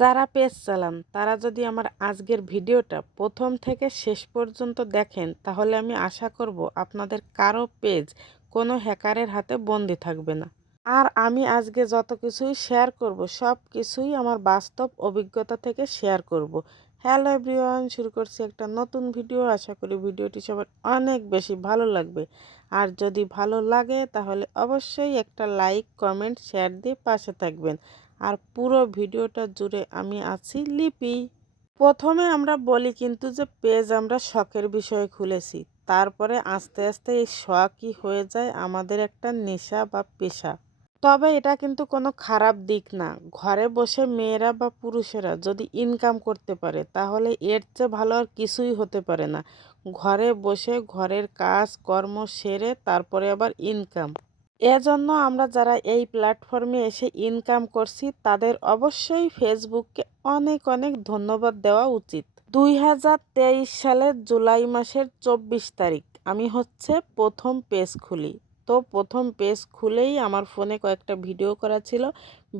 যারা পেজ চালান তারা যদি আমার আজকের ভিডিওটা প্রথম থেকে শেষ পর্যন্ত দেখেন তাহলে আমি আশা করব আপনাদের কারো পেজ কোনো হ্যাকারের হাতে বন্দি থাকবে না। আর আমি আজকে যত কিছুই শেয়ার করব সব কিছুই আমার বাস্তব অভিজ্ঞতা থেকে শেয়ার করব। হ্যালো এভরিওয়ান, শুরু করছি একটা নতুন ভিডিও। আশা করি ভিডিওটি সবার অনেক বেশি ভালো লাগবে। আর যদি ভালো লাগে তাহলে অবশ্যই একটা লাইক কমেন্ট শেয়ার দিয়ে পাশে থাকবেন। আর পুরো ভিডিওটা জুড়ে আমি আছি লিপি। প্রথমে আমরা বলি কিন্তু যে পেজ আমরা শখের বিষয়ে খুলেছি, তারপরে আস্তে আস্তে এই শখই হয়ে যায় আমাদের একটা নেশা বা পেশা। তবে এটা কিন্তু কোনো খারাপ দিক না। ঘরে বসে মেয়েরা বা পুরুষেরা যদি ইনকাম করতে পারে তাহলে এর চেয়ে ভালো আর কিছুই হতে পারে না। ঘরে বসে ঘরের কাজ কর্ম সেরে তারপরে আবার ইনকাম। এজন্য আমরা যারা এই প্ল্যাটফর্মে এসে ইনকাম করছি তাদের অবশ্যই ফেসবুককে অনেক অনেক ধন্যবাদ দেওয়া উচিত। 2023 সালের জুলাই মাসের 24 তারিখ আমি প্রথম পেজ খুলি। তো প্রথম পেজ খুলেই আমার ফোনে কয়েকটা ভিডিও করা ছিল।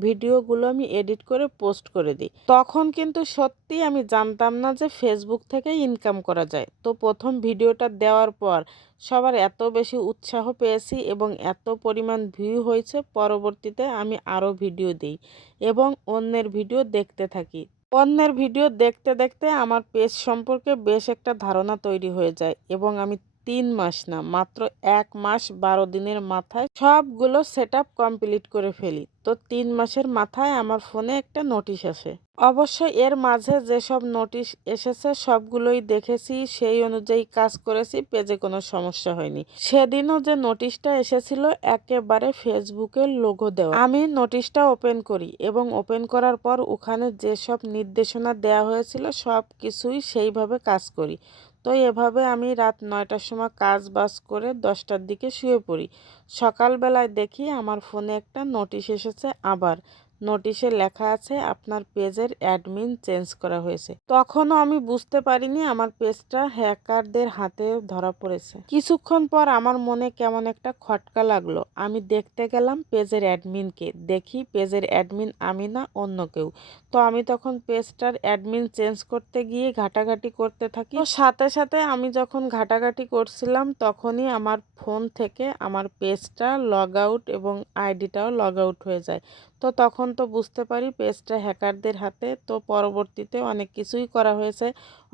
ভিডিওগুলো আমি এডিট করে পোস্ট করে দিই। তখন কিন্তু সত্যি আমি জানতাম না যে ফেসবুক থেকে ইনকাম করা যায়। তো প্রথম ভিডিওটা দেওয়ার পর সবার এত বেশি উৎসাহ পেয়েছি এবং এত পরিমাণ ভিউ হয়েছে, পরবর্তীতে আমি আরও ভিডিও দিই এবং অন্যের ভিডিও দেখতে থাকি। অন্যের ভিডিও দেখতে দেখতে আমার পেজ সম্পর্কে বেশ একটা ধারণা তৈরি হয়ে যায় এবং আমি 3 মাস না মাত্র 1 মাস 12 দিনের মাথায় সবগুলো সেট আপ কমপ্লিট করে ফেলি। তো 3 মাসের মাথায় আমার ফোনে একটা নোটিশ আসে। অবশ্য এর মাঝে যেসব নোটিশ এসেছে সবগুলোই দেখেছি, সেই অনুযায়ী কাজ করেছি, পেজে কোনো সমস্যা হয়নি। সেদিনও যে নোটিশটা এসেছিল একেবারে ফেসবুকের লোগো দেওয়া। আমি নোটিশটা ওপেন করি এবং ওপেন করার পর ওখানে যেসব নির্দেশনা দেওয়া হয়েছিল সব কিছুই সেইভাবে কাজ করি। তো এভাবে আমি রাত 9টার সময় কাজ বাজ করে 10টার দিকে শুয়ে পড়ি। সকালবেলায় দেখি আমার ফোনে একটা নোটিশ এসেছে। আবার নোটিশে লেখা আছে আপনার পেজের অ্যাডমিন চেঞ্জ করা হয়েছে। তখনও আমি বুঝতে পারিনি আমার পেজটা হ্যাকারদের হাতে ধরা পড়েছে। কিছুক্ষণ পর আমার মনে কেমন একটা খটকা লাগলো। আমি দেখতে গেলাম পেজের অ্যাডমিনকে। দেখি পেজের অ্যাডমিন আমি না, অন্য কেউ। তো আমি তখন পেজটার অ্যাডমিন চেঞ্জ করতে গিয়ে ঘাটাঘাটি করতে থাকি। তো সাথে সাথে আমি যখন ঘাটাঘাটি করছিলাম তখনই আমার ফোন থেকে আমার পেজটা লগ আউট এবং আইডিটাও লগ আউট হয়ে যায়। তো তখন তো বুঝতে পারি পেজটা হ্যাকারদের হাতে। তো পরবর্তীতে অনেক কিছুই করা হয়েছে,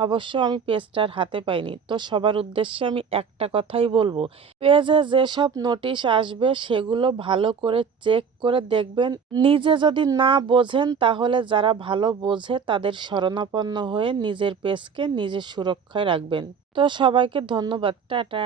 অবশ্য আমি পেজটার হাতে পাইনি। তো সবার উদ্দেশ্যে আমি একটা কথাই বলবো, পেজে যেসব নোটিশ আসবে সেগুলো ভালো করে চেক করে দেখবেন। নিজে যদি না বোঝেন তাহলে যারা ভালো বোঝে তাদের শরণাপন্ন হয়ে নিজের পেজকে নিজের সুরক্ষায় রাখবেন। তো সবাইকে ধন্যবাদ, টাটা।